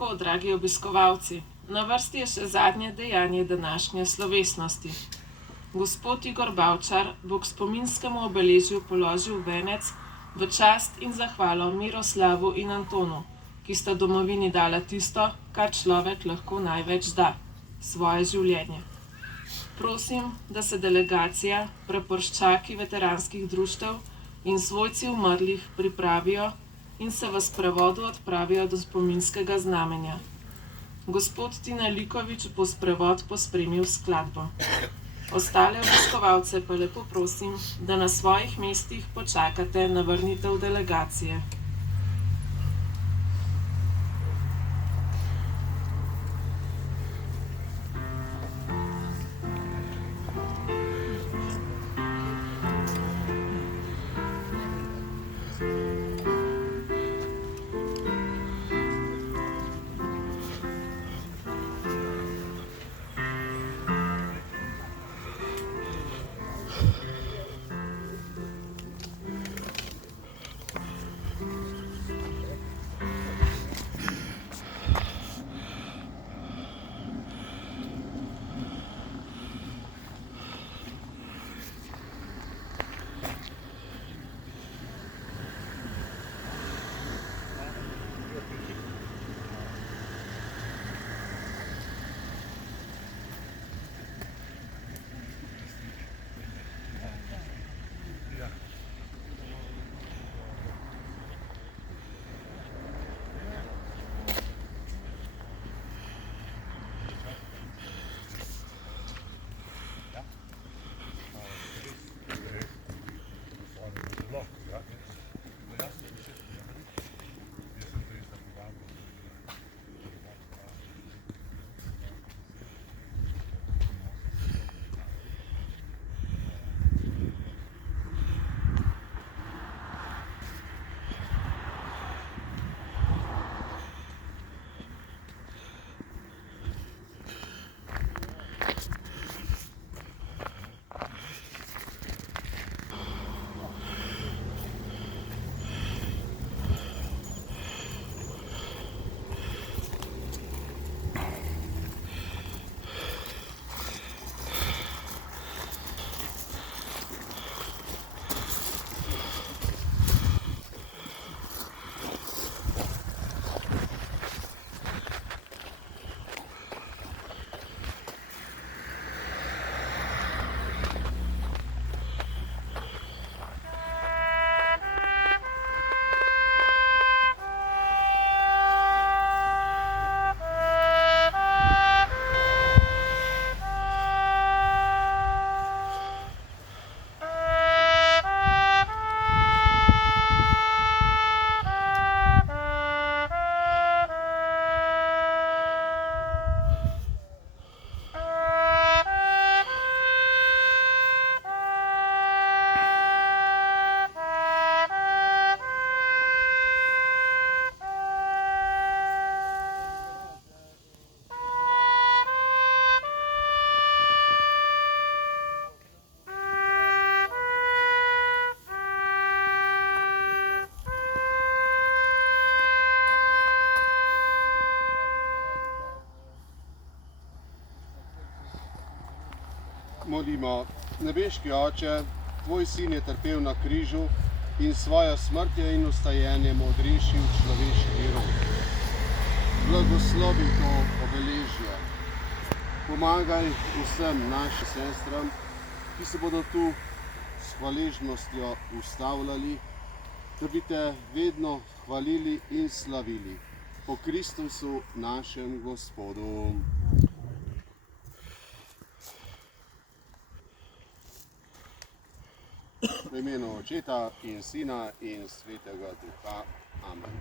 tako, dragi obiskovalci, na vrsti je še zadnje dejanje današnje slovesnosti. Gospod Igor Bavčar bo k spominskemu obeležju položil venec v čast in zahvalo Miroslavu in Antonu, ki sta domovini dala tisto, kar človek lahko največ da, svoje življenje. Prosim, da se delegacija, praporščaki veteranskih društev in svojci umrlih pripravijo in se v sprevodu odpravijo do spominskega znamenja. Gospod Tina Likovič bo sprevod pospremil skladbo. Ostale obiskovalce pa lepo prosim, da na svojih mestih počakate na vrnitev delegacije. Molimo, nebeški Oče, tvoj sin je trpel na križu in svojo smrtjo in vstajenjem odrešil človeški rod. Blagoslovi to obeležje. Pomagaj vsem našim sestram, ki se bodo tu s hvaležnostjo ustavljali, da bi te vedno hvalili in slavili. Po Kristusu našem Gospodu. V imenu Očeta in Sina in Svetega Duha. Amen.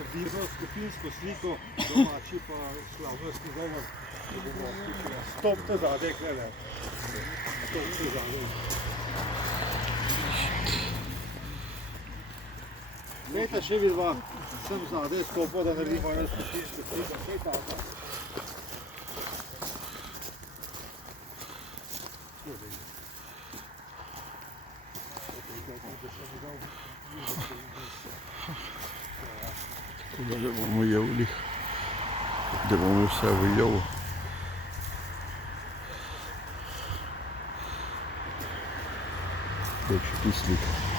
Naredimo skupinsko sliko, domači pa slavnostni govor, da bomo stopite zadaj, stopite zadaj. Dajte še vi dva, sem zadaj, skopo, da naredimo eno skupinsko sliko. Kaj tako? Tako da ne bomo jevli, da bomo vse v jevu. To je še ti slika.